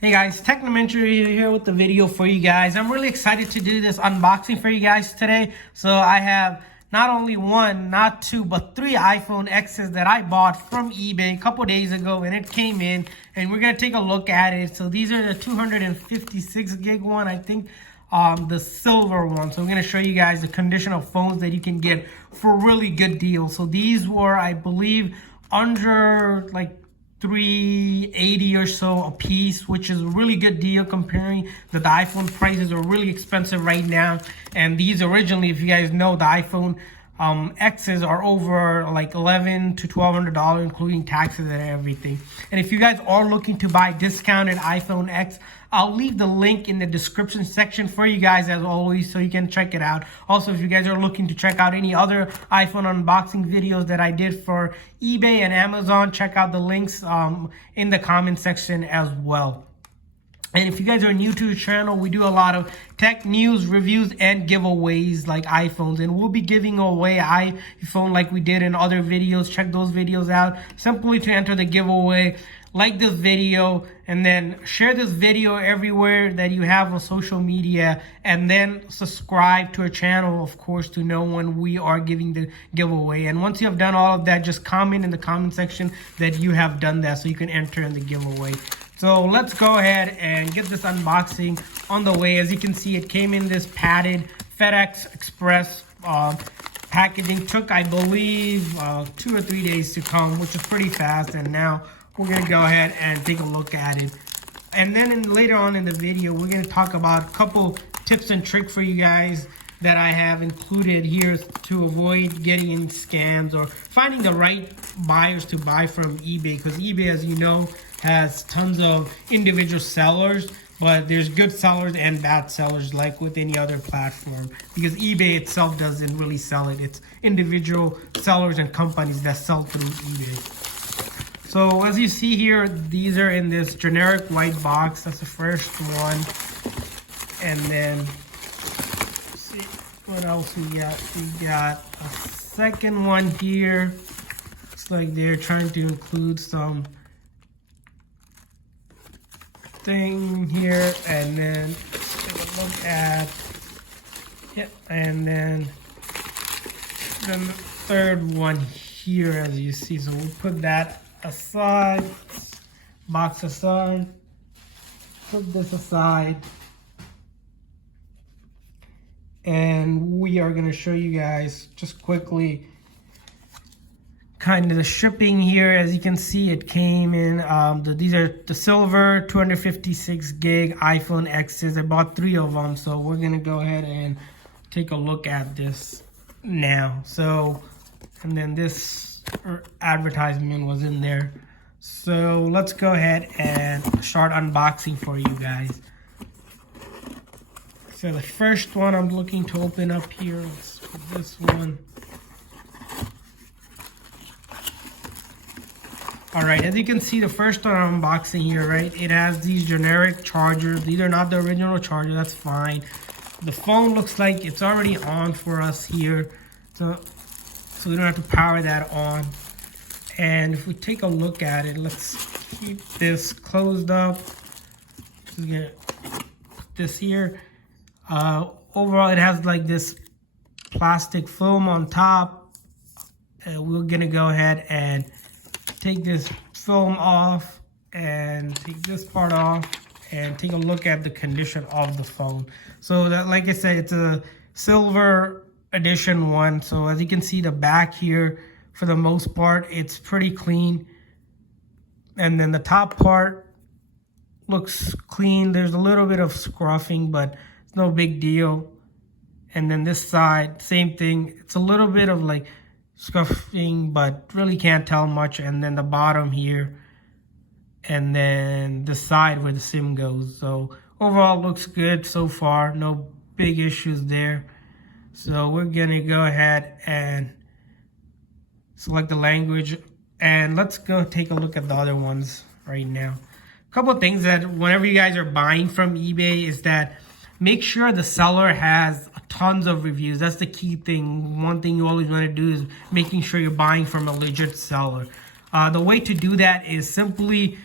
Hey guys, Technomentary here with the video for you guys. I'm really excited to do this unboxing for you guys today. So I have not only one, not two, but three iPhone X's that I bought from eBay a couple days ago, and it came in, and we're gonna take a look at it. So these are the 256 gig one, I think, the silver one. So I'm gonna show you guys the condition of phones that you can get for really good deals. So these were, I believe, under like $380 or so a piece, which is a really good deal comparing that the iPhone prices are really expensive right now. And these originally, if you guys know, the iPhone X's are over like $1,100 to $1,200, including taxes and everything. And if you guys are looking to buy discounted iPhone X, I'll leave the link in the description section for you guys as always, so you can check it out. Also, if you guys are looking to check out any other iPhone unboxing videos that I did for eBay and Amazon, check out the links in the comment section as well. And if you guys are new to the channel, we do a lot of tech news, reviews, and giveaways like iPhones. And we'll be giving away iPhone like we did in other videos. Check those videos out. Simply to enter the giveaway, like this video, and then share this video everywhere that you have on social media. And then subscribe to our channel, of course, to know when we are giving the giveaway. And once you have done all of that, just comment in the comment section that you have done that so you can enter in the giveaway. So let's go ahead and get this unboxing on the way. As you can see, it came in this padded FedEx Express packaging. Took, I believe, 2 or 3 days to come, which is pretty fast. And now we're going to go ahead and take a look at it. And then later on in the video, we're going to talk about a couple tips and tricks for you guys that I have included here to avoid getting any scams or finding the right buyers to buy from eBay. Because eBay, as you know, has tons of individual sellers, but there's good sellers and bad sellers like with any other platform, because eBay itself doesn't really sell it. It's individual sellers and companies that sell through eBay. So as you see here, these are in this generic white box. That's the first one. And then let's see what else we got. We got a second one here. Looks like they're trying to include some thing here, and then take a look at it, and then the third one here, as you see. So we'll put that aside, box aside, put this aside, and we are going to show you guys just quickly kind of the shipping here. As you can see, it came in these are the silver 256 gig iPhone X's. I bought 3 of them, so we're gonna go ahead and take a look at this now. So, and then this advertisement was in there, so let's go ahead and start unboxing for you guys. So the first one I'm looking to open up here, let's put this one. Alright, as you can see, the first one I'm unboxing here, right, it has these generic chargers. These are not the original charger, that's fine. The phone looks like it's already on for us here, so we don't have to power that on. And if we take a look at it, let's keep this closed up. Just gonna put this here. Overall, it has like this plastic film on top. We're gonna go ahead and take this film off and take this part off and take a look at the condition of the phone. So that, like I said, it's a silver edition one. So as you can see, the back here, for the most part, it's pretty clean. And then the top part looks clean. There's a little bit of scruffing, but it's no big deal. And then this side, same thing. It's a little bit of like scuffing, but really can't tell much. And then the bottom here, and then the side where the SIM goes. So overall, looks good so far. No big issues there. So we're gonna go ahead and select the language, and let's go take a look at the other ones right now. A couple of things that whenever you guys are buying from eBay is that make sure the seller has tons of reviews. That's the key thing. One thing you always want to do is making sure you're buying from a legit seller. The way to do that is simply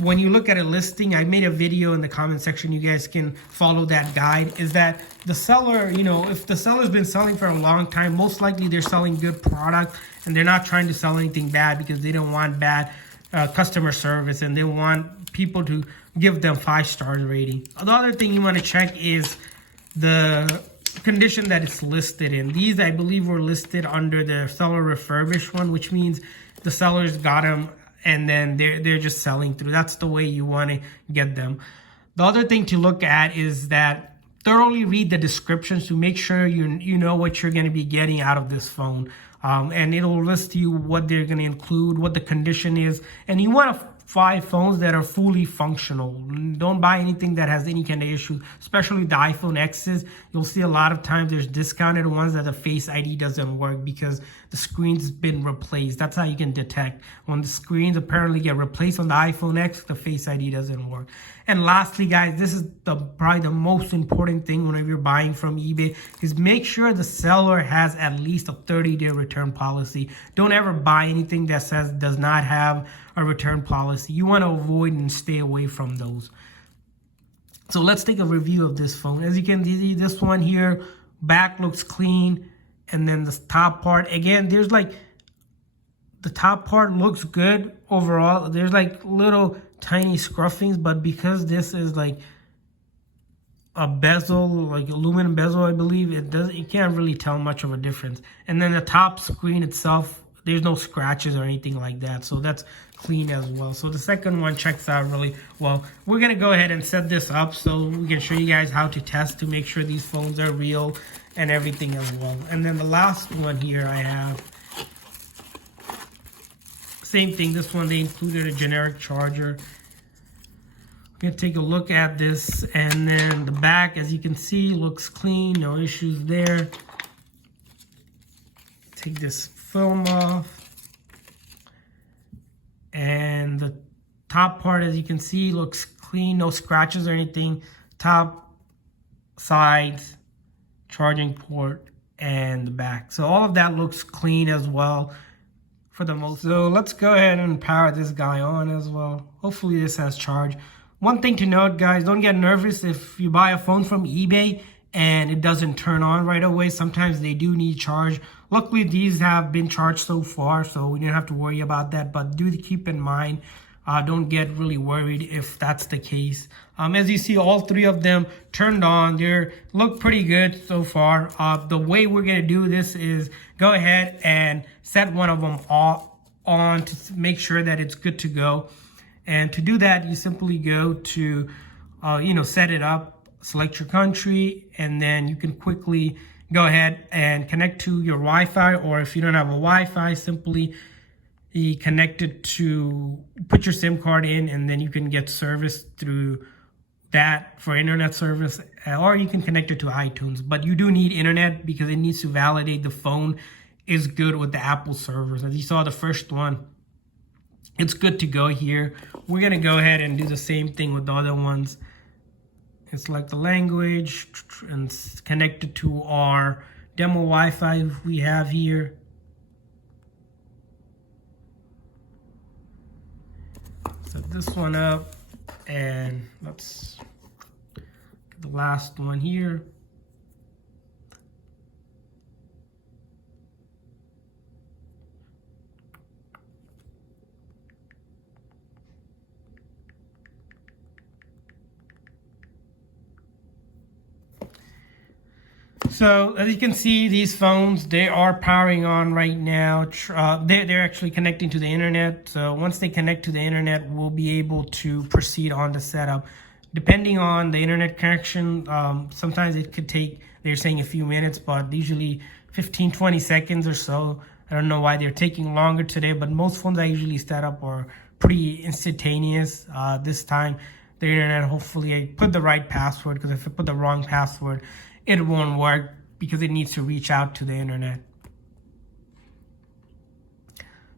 when you look at a listing, I made a video in the comment section. You guys can follow that guide. Is that the seller, you know, if the seller's been selling for a long time, most likely they're selling good product and they're not trying to sell anything bad because they don't want bad customer service and they want people to give them 5-star rating. The other thing you want to check is the condition that it's listed in. These, I believe, were listed under the seller refurbished one, which means the sellers got them and then they're just selling through. That's the way you want to get them. The other thing to look at is that thoroughly read the descriptions to make sure you know what you're going to be getting out of this phone. And it'll list you what they're going to include, what the condition is. And you want to buy phones that are fully functional. Don't buy anything that has any kind of issues, especially the iPhone X's. You'll see a lot of times there's discounted ones that the Face ID doesn't work because the screen's been replaced. That's how you can detect. When the screens apparently get replaced on the iPhone X, the Face ID doesn't work. And lastly, guys, this is probably the most important thing whenever you're buying from eBay is make sure the seller has at least a 30-day return policy. Don't ever buy anything that says does not have a return policy. You want to avoid and stay away from those. So let's take a review of this phone. As you can see, this one here, back looks clean. And then the top part, again, there's like, the top part looks good overall. There's like little tiny scruffings, but because this is like a bezel, like aluminum bezel, I believe, you can't really tell much of a difference. And then the top screen itself, there's no scratches or anything like that. So that's clean as well. So the second one checks out really well. We're going to go ahead and set this up so we can show you guys how to test to make sure these phones are real and everything as well. And then the last one here I have, same thing. This one, they included a generic charger. We're going to take a look at this. And then the back, as you can see, looks clean. No issues there. Take this film off. And the top part, as you can see, looks clean. No scratches or anything. Top, sides, charging port, and the back. So all of that looks clean as well for the most. So let's go ahead and power this guy on as well. Hopefully this has charge. One thing to note, guys, don't get nervous if you buy a phone from eBay and it doesn't turn on right away. Sometimes they do need charge. Luckily, these have been charged so far, so we didn't have to worry about that. But do keep in mind, don't get really worried if that's the case. As you see, all three of them turned on. They look pretty good so far. The way we're going to do this is go ahead and set one of them on to make sure that it's good to go. And to do that, you simply go to, set it up, select your country, and then you can quickly go ahead and connect to your Wi-Fi, or if you don't have a Wi-Fi, simply connect it to, put your SIM card in, and then you can get service through that for internet service, or you can connect it to iTunes. But you do need internet because it needs to validate the phone is good with the Apple servers. As you saw the first one, it's good to go here. We're gonna go ahead and do the same thing with the other ones. And select the language and connect it to our demo Wi-Fi we have here. Set this one up, and let's get the last one here. So as you can see, these phones, they are powering on right now. They're actually connecting to the internet. So once they connect to the internet, we'll be able to proceed on the setup. Depending on the internet connection, sometimes it could take, they're saying a few minutes, but usually 15, 20 seconds or so. I don't know why they're taking longer today, but most phones I usually set up are pretty instantaneous. This time, the internet, hopefully I put the right password, because if I put the wrong password, it won't work because it needs to reach out to the internet.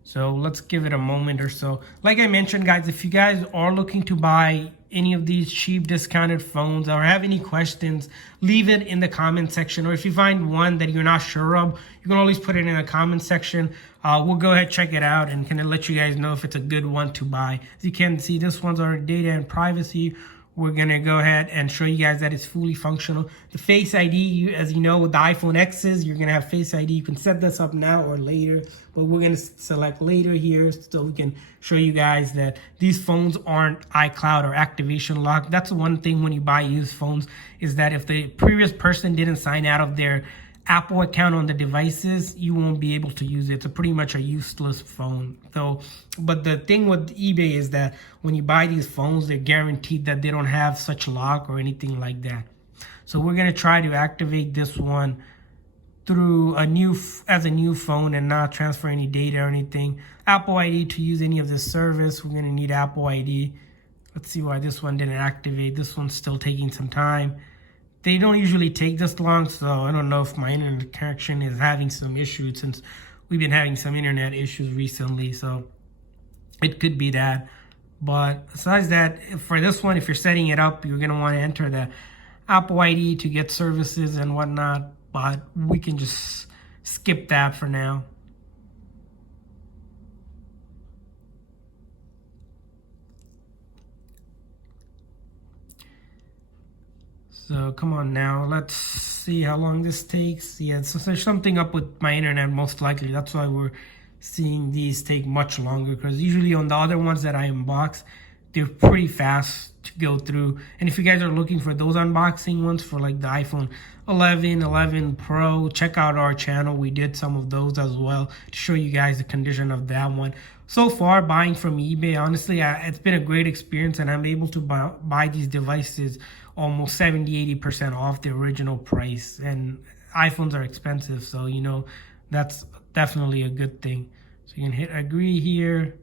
So let's give it a moment or so. Like I mentioned, guys, if you guys are looking to buy any of these cheap discounted phones or have any questions, leave it in the comment section. Or if you find one that you're not sure of, you can always put it in the comment section. We'll go ahead, check it out, and can let you guys know if it's a good one to buy. As you can see, this one's our data and privacy. We're gonna go ahead and show you guys that it's fully functional. The Face ID, as you know, with the iPhone X's, you're gonna have Face ID. You can set this up now or later, but we're gonna select later here so we can show you guys that these phones aren't iCloud or activation locked. That's the one thing when you buy used phones, is that if the previous person didn't sign out of their Apple account on the devices, you won't be able to use it. It's pretty much a useless phone. So, but the thing with eBay is that when you buy these phones, they're guaranteed that they don't have such lock or anything like that. So we're gonna try to activate this one through as a new phone and not transfer any data or anything. Apple ID to use any of this service, we're gonna need Apple ID. Let's see why this one didn't activate. This one's still taking some time. They don't usually take this long, so I don't know if my internet connection is having some issues, since we've been having some internet issues recently, so it could be that. But besides that, for this one, if you're setting it up, you're going to want to enter the Apple ID to get services and whatnot, but we can just skip that for now. So come on now, let's see how long this takes. Yeah, so there's something up with my internet most likely. That's why we're seeing these take much longer, because usually on the other ones that I unbox, they're pretty fast to go through. And if you guys are looking for those unboxing ones for like the iPhone 11, 11 Pro, check out our channel. We did some of those as well to show you guys the condition of that one. So far, buying from eBay, honestly, it's been a great experience, and I'm able to buy these devices almost 70-80% off the original price. And iPhones are expensive, so you know that's definitely a good thing. So you can hit agree here.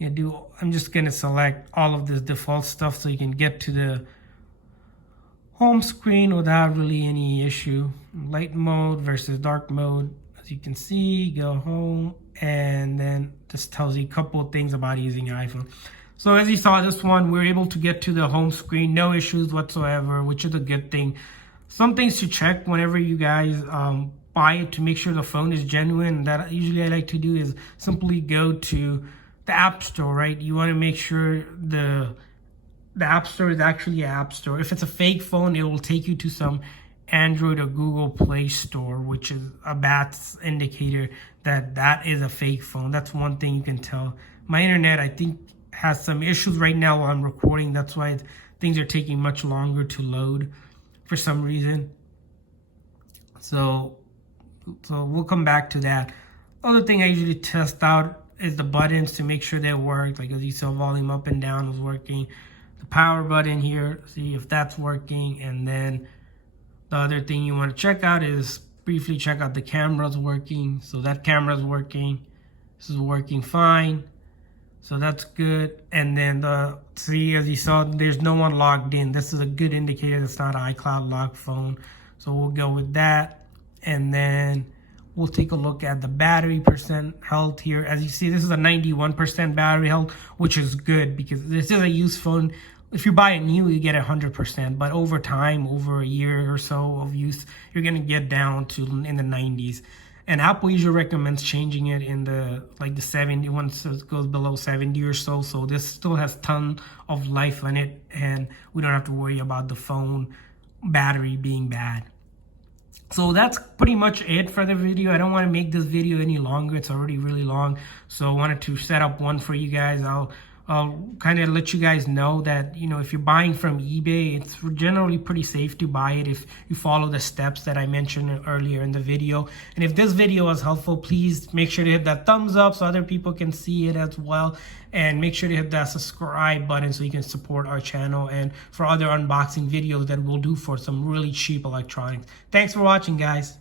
I'm just gonna select all of this default stuff so you can get to the home screen without really any issue. Light mode versus dark mode. As you can see, go home, and then this tells you a couple of things about using your iPhone. So as you saw, this one, we're able to get to the home screen, no issues whatsoever, which is a good thing. Some things to check whenever you guys buy it to make sure the phone is genuine, that usually I like to do is simply go to the App Store, right? You want to make sure the App Store is actually an App Store. If it's a fake phone, it will take you to some Android or Google Play Store, which is a bad indicator that that is a fake phone. That's one thing you can tell. My internet, I think, has some issues right now while I'm recording. That's why things are taking much longer to load for some reason. So we'll come back to that. Other thing I usually test out is the buttons to make sure they work. Like as you saw, volume up and down was working. The power button here, see if that's working. And then the other thing you want to check out is briefly check out the camera's working. So that camera's working. This is working fine. So that's good. And then see, as you saw, there's no one logged in. This is a good indicator it's not an iCloud locked phone. So we'll go with that. And then we'll take a look at the battery percent health here. As you see, this is a 91% battery health, which is good because this is a used phone. If you buy it new, you get 100%. But over time, over a year or so of use, you're going to get down to in the 90s. And Apple usually recommends changing it in the 70, once it goes below 70 or so. So this still has ton of life in it, and we don't have to worry about the phone battery being bad. So that's pretty much it for the video. I don't want to make this video any longer. It's already really long. So I wanted to set up one for you guys. I'll kind of let you guys know that, you know, if you're buying from eBay, it's generally pretty safe to buy it if you follow the steps that I mentioned earlier in the video. And if this video was helpful, please make sure to hit that thumbs up so other people can see it as well. And make sure to hit that subscribe button so you can support our channel and for other unboxing videos that we'll do for some really cheap electronics. Thanks for watching, guys.